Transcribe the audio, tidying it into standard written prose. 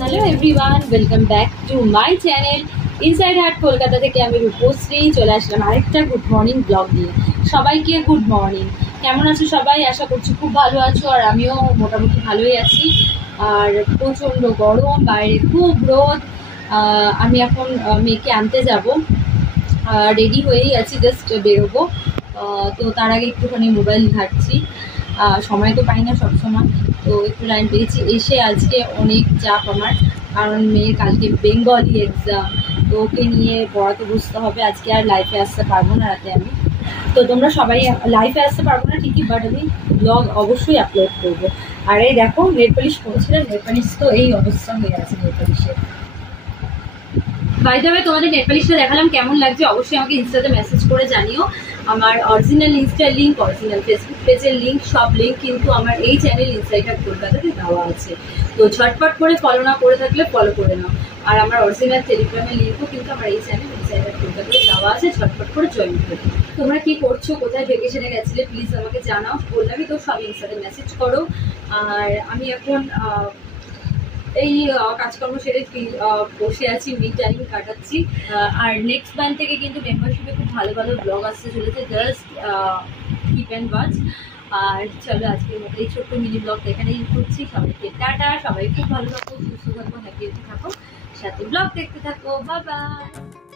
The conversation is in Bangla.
Hello everyone, welcome back to my channel inside heart Kolkata থেকে। আমি রূপশ্রী চলে আসলাম আরেকটা গুড মর্নিং ব্লগ নিয়ে। সবাইকে গুড মর্নিং। কেমন আছো সবাই? আশা করছি খুব ভালো আছো, আর আমিও মোটামুটি ভালোই আছি। আর প্রচণ্ড গরম, বাইরে খুব রোদ। আমি এখন মেয়েকে আনতে যাব, রেডি হয়েই আছি, জাস্ট বেরোবো। তো তার আগে একটুখানি মোবাইল ঘাঁটছি, সময় তো পাই না সবসময়, তো একটু লাইন পেয়েছি। এসে আজকে অনেক চাপ আমার, কারণ মেয়ের কালকে বেঙ্গলি এক্সাম, তো ওকে নিয়ে পড়াতে বসতে হবে। আজকে আর লাইফে আসতে পারবো না রাতে আমি। তো তোমরা সবাই লাইফে আসতে পারবো না ঠিকই, বাট আমি ব্লগ অবশ্যই আপলোড করবো। আর এই দেখো নেল পালিশ করেছিলাম, নেল পালিশ তো এই অবস্থা হয়ে আছে নেল পালিশের। বাই দ্য ওয়ে, তোমাদের নেল পালিশটা দেখালাম, কেমন লাগছে অবশ্যই আমাকে ইনস্টাতে মেসেজ করে জানিও। আমার অরিজিনাল ইনস্টার লিঙ্ক, অরিজিনাল ফেসবুক পেজের লিঙ্ক, সব লিঙ্ক কিন্তু আমার এই চ্যানেল ইনসাইড হার্ট কলকাতাতে দেওয়া আছে। তো ঝটপট করে ফলো না করে থাকলে ফলো করে নাও। আর আমার অরিজিনাল টেলিগ্রামের লিঙ্কও কিন্তু আমার এই চ্যানেল ইনসাইড হার্ট কলকাতাতে দেওয়া আছে, ঝটপট করে জয়েন করো। তোমরা কি করছো, কোথায় ভেকেশনে গেছিলে প্লিজ আমাকে জানাও। বললামই তো, সব ইনস্টাতে মেসেজ করো। আর আমি এখন এই কাজকর্ম সেরে বসে আছি, মি টাইম কাটাচ্ছি। আর নেক্সট মান্থ থেকে কিন্তু মেম্বারশিপে খুব ভালো ভালো ব্লগ আসতে চলেছে, জাস্ট কিপ অ্যান্ড ওয়াচ। আর চলো আজকের মতো এই ছোট্ট মিনি ব্লগ এখানেই করছি। সবাইকে টাটা, সবাই খুব ভালো থাকো, সুস্থ থাকো, হ্যাপি থাকো, সাথে ব্লগ দেখতে থাকো। Bye bye.